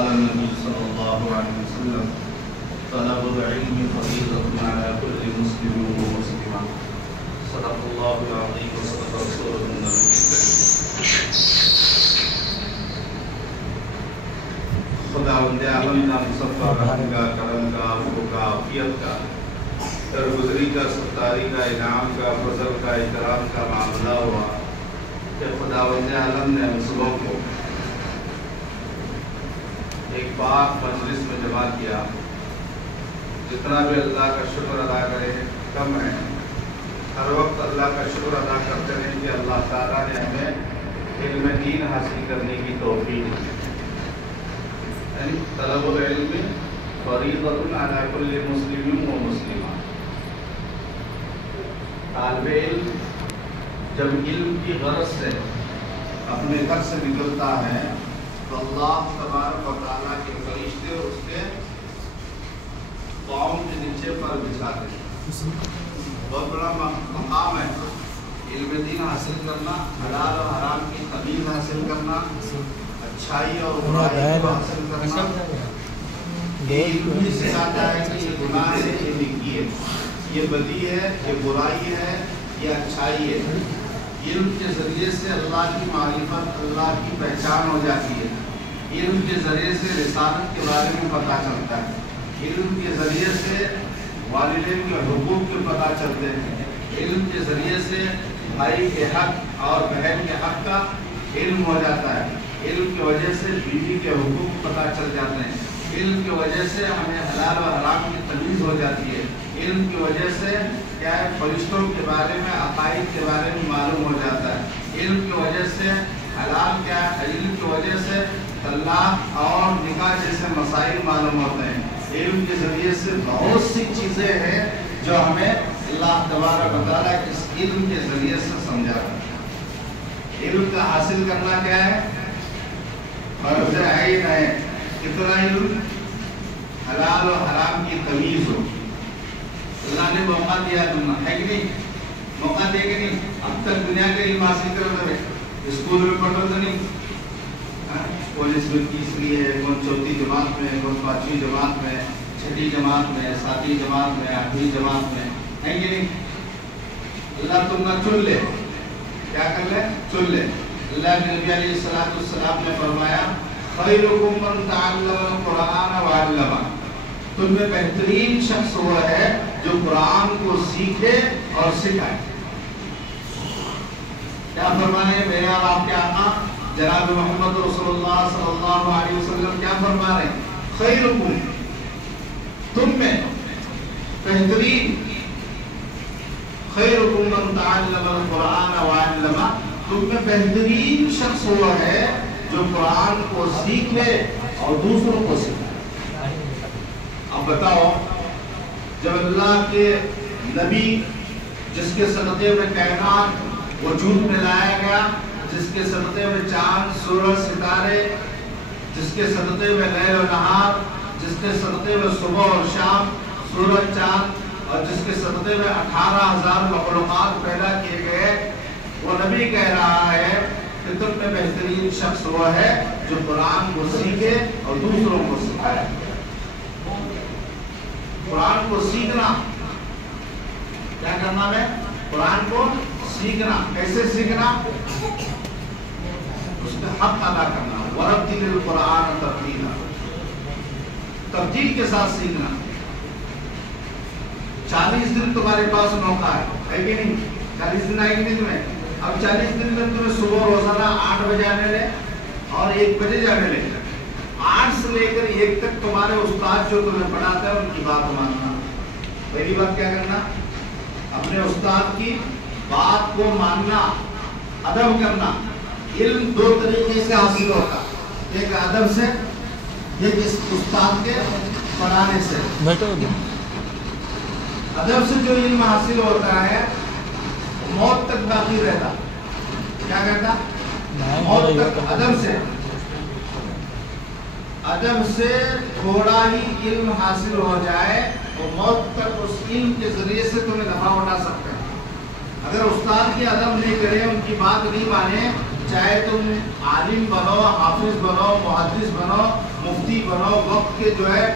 قال النبي صلى الله عليه وسلم طلب العلم فريضة على كل مسلم ومسلمة صدق الله العظيم وصدق رسوله النبي خداوند عالم کا مصطفیٰ رحم کا کرم کا عفو کا عافیت کا درگزری کا ستاری کا انعام کا فضل کا اکرام کا معاملہ ہوا کہ خداوند عالم نے ہم سبوں کو ایک پاک مجلس میں جمع کیا. جتنا بھی اللہ کا شکر ادا کرے کم ہے. ہر وقت اللہ کا شکر ادا کرتے ہیں کہ اللہ تعالیٰ نے ہمیں علم دین حاصل کرنے کی توفیق دی. یعنی طلب العلم فریضۃ علی کل مسلم و مسلمہ. طالب علم جب علم کی غرض سے اپنے گھر سے نکلتا ہے تو اللہ تبارک و تعالیٰ کے فرشتے اس کے پاؤں کے نیچے پر بچھاتے ہیں. بہت بڑا مقام ہے علم دین حاصل کرنا, حلال و حرام کی تمیز حاصل کرنا, اچھائی اور برائی کو حاصل کرنا. یہ علم بھی سکھاتا ہے کہ یہ گناہ ہے, یہ نیکی ہے, یہ بدی ہے, یہ برائی ہے, یہ اچھائی ہے. علم کے ذریعے سے اللہ کی معرفت, اللہ کی پہچان ہو جاتی ہے. علم کے ذریعے سے رسالت کے بارے میں پتہ چلتا ہے. علم کے ذریعے سے والدین کے حقوق کے پتہ چلتے ہیں. علم کے ذریعے سے بھائی کے حق اور بہن کے حق کا علم ہو جاتا ہے. علم کی وجہ سے بیوی کے حقوق پتہ چل جاتے ہیں. علم کی وجہ سے ہمیں حلال و حرام کی تمیز ہو جاتی ہے. علم کی وجہ سے کیا ہے فرشتوں کے بارے میں, عقائد کے بارے میں معلوم ہو جاتا ہے. علم کی وجہ سے حلال کیا ہے, علم کی وجہ سے طلاق اور نکاح جیسے مسائل معلوم ہوتے ہیں. علم کے ذریعے سے بہت سی چیزیں ہیں جو ہمیں اللہ تبارک و تعالیٰ اس علم کے ذریعے سے سمجھا ہے. علم کا حاصل کرنا کیا ہے, فرض عین ہے. کتنا علم, حلال و حرام کی تمیز ہو. اللہ نے موقع دیا تمہیں, ہے کہ نہیں؟ موقع دے کہ نہیں؟ اب تک دنیا کا علم حاصل کرو تو اسکول میں پڑھو تو نہیں, کالج میں تیسری ہے, کون چوتھی جماعت میں, کون پانچویں جماعت میں, چھٹی جماعت میں, ساتویں جماعت میں, آٹھویں جماعت میں, ہے کہ نہیں؟ اللہ تم نہ چن لے, کیا کر لے, چن لے. اللہ کے نبی علیہ السلام نے فرمایا خیرکم من تعلم القرآن وعلمہ. تم میں بہترین شخص وہ ہے جو قرآن کو سیکھے اور سکھائے. کیا فرمانے میرے اور آپ کے آقا جناب محمد رسول اللہ صلی اللہ علیہ وسلم کیا فرما رہے ہیں؟ خیرکم, تم میں بہترین, خیرکم من تعلم القرآن وعلمہ, تم میں بہترین شخص وہ ہے جو قرآن کو سیکھے اور دوسروں کو سکھائے. اب بتاؤ, جب اللہ کے نبی جس کے صدقے میں کائنات وجود میں لایا گیا, جس کے صدقے میں چاند, سورج, ستارے, جس کے صدقے میں لیل و نہار, جس کے صدقے میں صبح اور شام, سورج, چاند, اور جس کے صدقے میں 18,000 مخلوقات پیدا کیے گئے, وہ نبی کہہ رہا ہے کہ تم میں بہترین شخص وہ ہے جو قرآن کو سیکھے اور دوسروں کو سکھائے. قرآن کو سیکھنا کیا کرنا ہے, قرآن کو سیکھنا. کیسے سیکھنا, اس کا حق ادا کرنا. وَرَتِّلِ الْقُرْآنَ تَرْتِيلًا, ترتیل کے ساتھ سیکھنا. 40 دن تمہارے پاس موقع ہے کہ نہیں؟ 40 دن آئے گی نہیں تمہیں. اب 40 دن میں تمہیں صبح روزانہ 8 بجے آنے لے اور 1 بجے جانے لے. 8 سے لے کر 1 تک تمہارے استاد جو تمہیں پڑھاتا ہے ان کی بات ماننا. پہلی بات کیا کرنا, اپنے استاد کی بات کو ماننا, ادب کرنا. علم 2 طریقے سے حاصل ہوتا, ایک ادب سے, ایک استاد کے پڑھانے سے. ادب سے جو علم حاصل ہوتا ہے موت تک باقی رہتا. کیا کہتا, موت تک. ادب سے تھوڑا ہی علم حاصل ہو جائے تو موت تک اس علم کے ذریعے سے تمہیں نفع اٹھا سکتے ہیں. اگر استاد کی ادب نہیں کرے, ان کی بات نہیں مانے, چاہے تم عالم بنو، حافظ بنو، محدث بنو، مفتی بنو، وقت کے جو ہے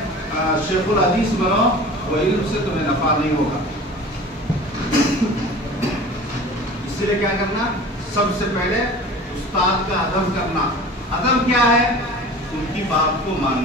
شیخ الحدیث بنو، وہ علم سے تمہیں نفع نہیں ہوگا. اس لیے کیا کرنا؟ سب سے پہلے استاد کا ادب کرنا. ادب کیا ہے؟ ان کی بات کو ماننا.